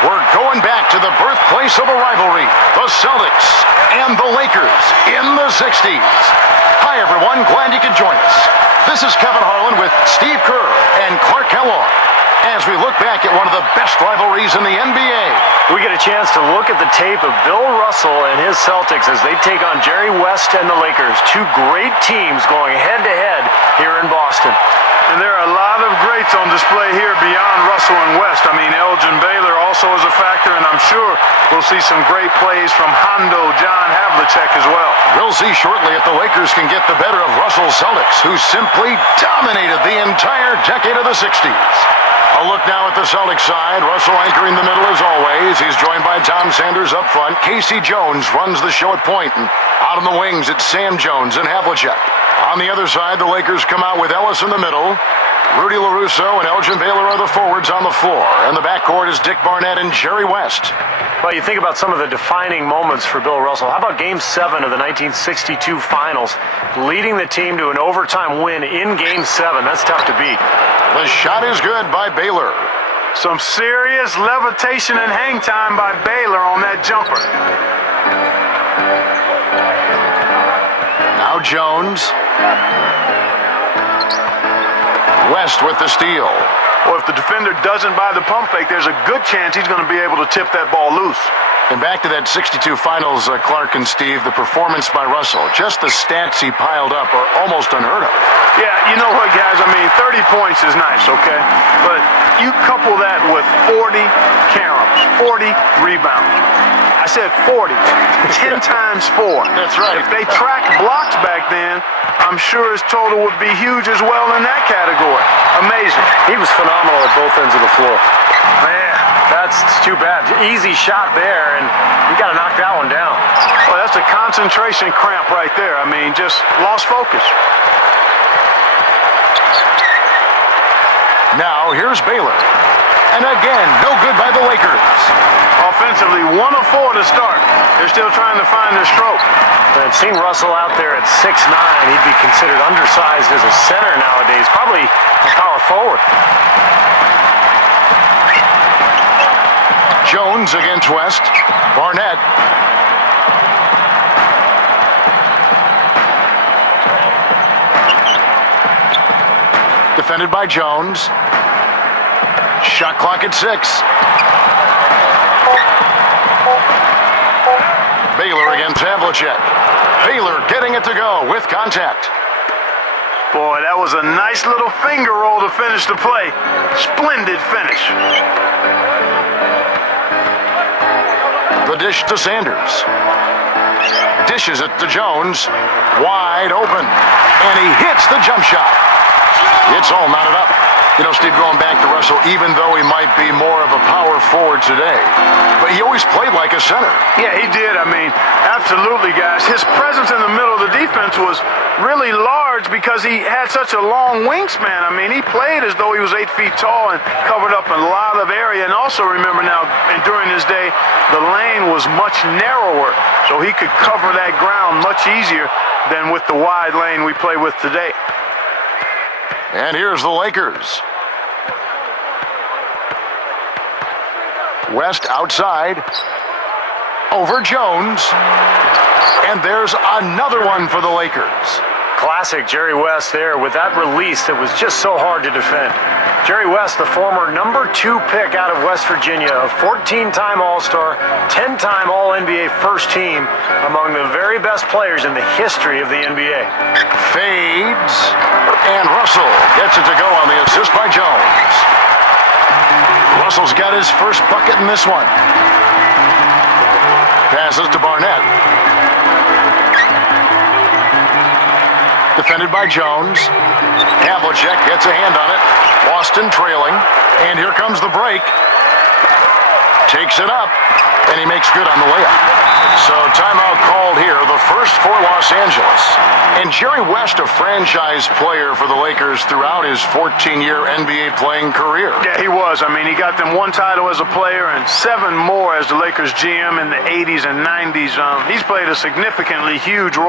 We're going back to the birthplace of a rivalry, the Celtics and the Lakers in the 60s. Hi, everyone. Glad you could join us. This is Kevin Harlan with Steve Kerr and Clark Kellogg as we look back at one of the best rivalries in the NBA. We get a chance to look at the tape of Bill Russell and his Celtics as they take on Jerry West and the Lakers. Two great teams going head-to-head here in Boston. And there are a lot of greats on display here beyond Russell and West. I mean, Elgin Baylor also is a factor, and I'm sure we'll see some great plays from Hondo, John Havlicek as well. We'll see shortly if the Lakers can get the better of Russell's Celtics, who simply dominated the entire decade of the 60s. A look now at the Celtics side. Russell anchoring the middle as always. He's joined by Tom Sanders up front. Casey Jones runs the show at point, and out on the wings it's Sam Jones and Havlicek. On the other side, the Lakers come out with Ellis in the middle. Rudy LaRusso and Elgin Baylor are the forwards on the floor. And the backcourt is Dick Barnett and Jerry West. Well, you think about some of the defining moments for Bill Russell. How about Game 7 of the 1962 Finals, leading the team to an overtime win in Game 7? That's tough to beat. The shot is good by Baylor. Some serious levitation and hang time by Baylor on that jumper. Now Jones. West with the steal. Well, if the defender doesn't buy the pump fake, there's a good chance he's going to be able to tip that ball loose. And back to that 62 Finals, Clark and Steve, the performance by Russell. Just the stats he piled up are almost unheard of. Yeah, you know what, guys? I mean, 30 points is nice, okay? But you couple that with 40 caroms, 40 rebounds. I said 40. 10 times 4. That's right. If they tracked blocks back then, I'm sure his total would be huge as well in that category. Amazing. He was phenomenal at both ends of the floor. Man, that's too bad. Easy shot there, and you got to knock that one down. Well, that's a concentration cramp right there. I mean, just lost focus. Now here's Baylor. And again, no good by the Lakers. Offensively, 1 of 4 to start. They're still trying to find their stroke. And seeing Russell out there at 6'9", he'd be considered undersized as a center nowadays. Probably a power forward. Jones against West. Barnett. Defended by Jones. Shot clock at 6. Baylor against Havlicek. Baylor getting it to go with contact. Boy, that was a nice little finger roll to finish the play. Splendid finish. The dish to Sanders. Dishes it to Jones. Wide open. And he hits the jump shot. It's all knotted up. You know, Steve, going back to Russell, even though he might be more of a power forward today, but he always played like a center. Yeah, he did. I mean, absolutely, guys. His presence in the middle of the defense was really large because he had such a long wingspan. I mean, he played as though he was 8 feet tall and covered up a lot of area. And also remember now, and during his day, the lane was much narrower, so he could cover that ground much easier than with the wide lane we play with today. And here's the Lakers. West outside. Over Jones. And there's another one for the Lakers. Classic Jerry West there with that release that was just so hard to defend. Jerry West, the former #2 pick out of West Virginia, a 14-time All-Star, 10-time All-NBA first team, among the very best players in the history of the NBA. Fades. And Russell gets it to go on the assist by Jones. Russell's got his first bucket in this one. Passes to Barnett. Defended by Jones. Havlicek gets a hand on it. Boston trailing. And here comes the break. Takes it up. And he makes good on the layup. So timeout called here, the first for Los Angeles. And Jerry West, a franchise player for the Lakers throughout his 14-year NBA playing career. Yeah, he was. I mean, he got them 1 title as a player and 7 more as the Lakers GM in the 80s and 90s. He's played a significantly huge role.